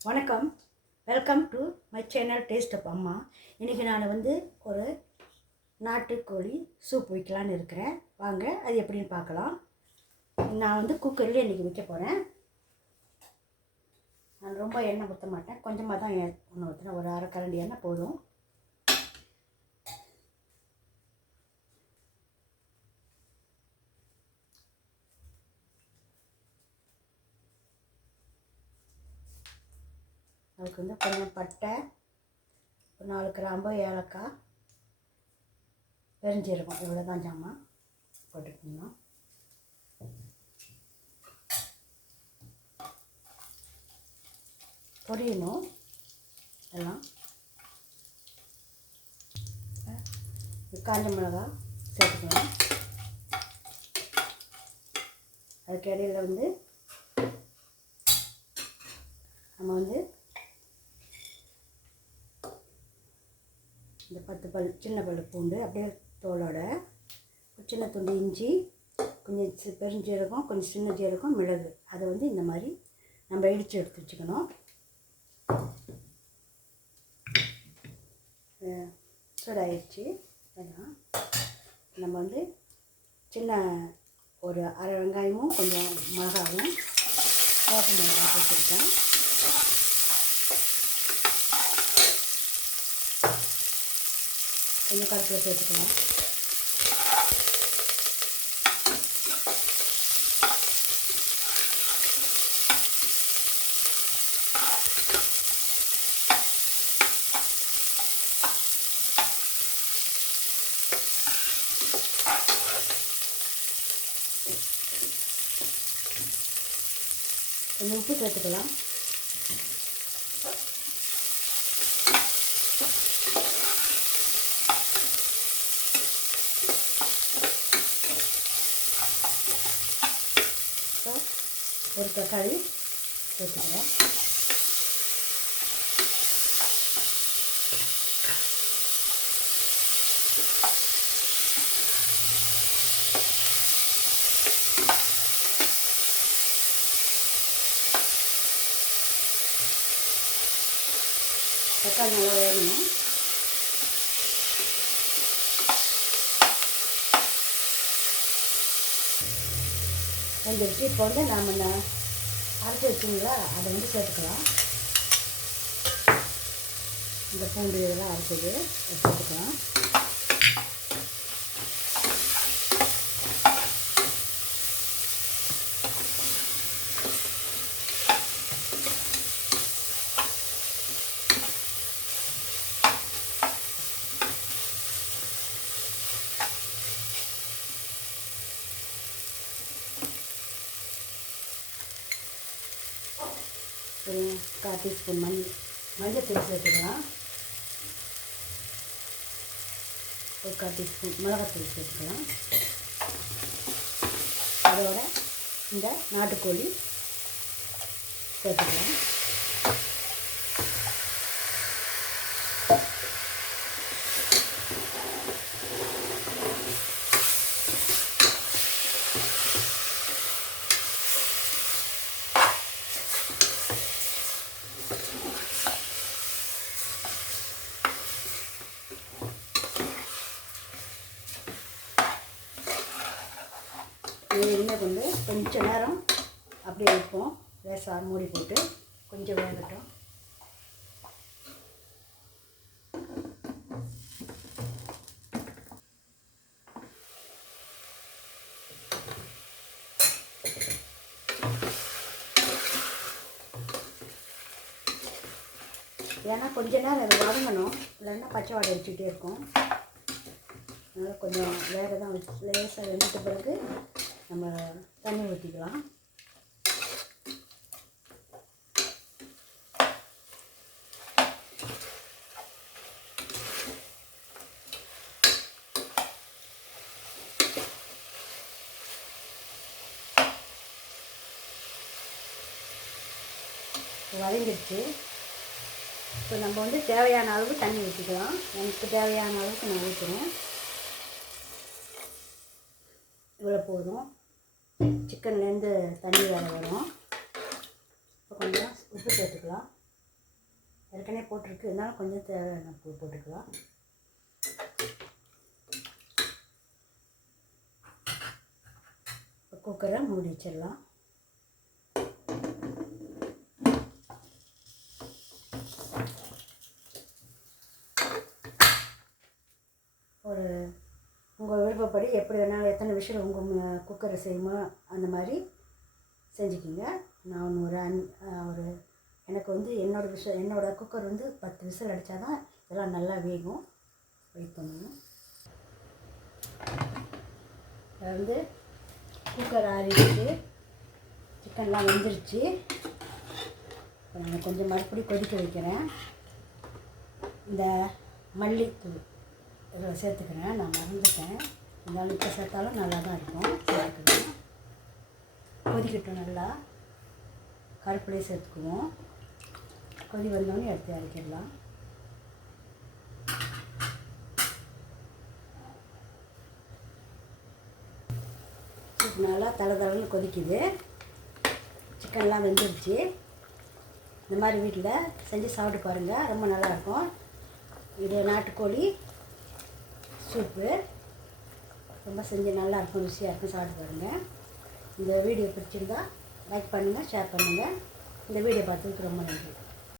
வணக்கம். Welcome to my channel taste of Amma. இன்றைக்கி நான் ஒரு நாட்டுக்கோழி சூப் வைக்கலான்னு இருக்கிறேன். வாங்க அது எப்படின்னு பார்க்கலாம். நான் குக்கரில் இன்றைக்கி வைக்க போகிறேன். நான் ரொம்ப எண்ணெய் ஊற்ற மாட்டேன், கொஞ்சமாக தான் எண்ணெய் ஊற்றுறேன். ஒரு அரை கரண்டி எண்ணெய் போதும். அதுக்கு கொஞ்சம் பட்டை, ஒரு 4 கிராம்பு, ஏலக்காய், பெருஞ்சீரகம், இவ்வளோ தான் ஜாமான் போட்டுக்கணும். பொரியணும் எல்லாம். காஞ்ச மிளகாய் சேர்த்துக்கணும். அதுக்கு இடையில் நம்ம இந்த 10 பல் சின்ன பல் பூண்டு அப்படியே தோலோட, சின்ன துண்டு இஞ்சி, கொஞ்சம் பெருஞ்சீரகம், கொஞ்சம் சின்ன ஜீரகம், மிளகு, அதை இந்த மாதிரி நம்ம இடித்து எடுத்து வச்சுக்கணும். சூடாயிடுச்சு. நம்ம சின்ன ஒரு அரை வெங்காயமும் கொஞ்சம் மிளகாவும் சோப்பு மிளகாய் வச்சுருக்கேன். கொஞ்சம் கருப்பில் சேர்த்துக்கலாம். கொஞ்சம் உப்பு சேர்த்துக்கலாம். ஒரு தக்காளி சேர்த்துக்கலாம். தக்காளி நல்லா வேகணும். வெந்துருச்சு. இப்போ நாம் அரைச்சி வச்சிங்களா, அதை சேர்த்துக்கலாம். இந்த பூண்டு இதெல்லாம் அரைச்சது சேர்த்துக்கலாம். ஒரு 1/4 டீஸ்பூன் மஞ்சள் தூள் சேர்த்துக்கலாம். ஒரு 1/4 டீஸ்பூன் மிளகாத்தூள் சேர்த்துக்கலாம். அதோட இந்த நாட்டுக்கோழி சேர்த்துக்கலாம். இனிமேல் கொஞ்சம் நேரம் அப்படியே வைப்போம். லேசாக மூடி போட்டு கொஞ்சம் வேகட்டும். ஏன்னா கொஞ்ச நேரம் அதை வதங்கணும், இல்லைன்னா பச்சை வாடை வச்சுக்கிட்டே இருக்கும். அதனால் கொஞ்சம் வேக தான் வச்சு லேசாக வெந்துட்ட பிறகு நம்ம தண்ணி ஊற்றிக்கலாம். வதங்கிடுச்சு. இப்போ நம்ம தேவையான அளவு தண்ணி ஊற்றிக்கலாம். எனக்கு தேவையான அளவுக்கு நான் ஊற்றுறேன். இவ்வளோ போதும். சிக்கன்லேருந்து தண்ணி வேறு வரும். இப்போ கொஞ்சம் உப்பு சேர்த்துக்கலாம். ஏற்கனவே போட்டிருக்கு, இருந்தாலும் கொஞ்சம் தேவையான போட்டுக்கலாம். குக்கரை மூடி வச்சிடலாம். ஒரு உங்கள் விருப்பப்படி எப்படி வேணாலும் எத்தனை விஷயம் உங்கள் குக்கரை செய்யுமோ அந்த மாதிரி செஞ்சுக்கிங்க. நான் ஒரு எனக்கு வந்து என்னோடய குக்கர் வந்து 10 விசில் அடித்தா தான் இதெல்லாம் நல்லா வேகும். வெயிட் பண்ணணும். அதை வந்து குக்கர் ஆறிடுச்சு, சிக்கன்லாம் வெந்துருச்சு. இப்போ நான் கொஞ்சம் மறுபடியும் கொதிக்க வைக்கிறேன். இந்த மல்லித்தூள் இதில் சேர்த்துக்கிறேன், நான் மறந்துட்டேன். இருந்தாலும் இப்போ சேர்த்தாலும் நல்லா தான் இருக்கும். சேர்த்துக்கிறேன். கொதிக்கட்டும் நல்லா. கருப்பிலையே சேர்த்துக்குவோம். கொதி வந்தோடனே எடுத்து இறக்கிடலாம். நல்லா தளதளன்னு கொதிக்குது. சிக்கன்லாம் வெந்துருச்சு. இந்த மாதிரி வீட்டில் செஞ்சு சாப்பிட்டு பாருங்கள், ரொம்ப நல்லாயிருக்கும். இது நாட்டுக்கோழி சூப்பு ரொம்ப செஞ்சு நல்லாயிருக்கும், ருசியாக இருக்கும். சாப்பிட்டு பாருங்கள். இந்த வீடியோ பிடிச்சிருந்தா லைக் பண்ணுங்கள், ஷேர் பண்ணுங்கள். இந்த வீடியோ பார்த்ததுக்கு ரொம்ப நன்றி.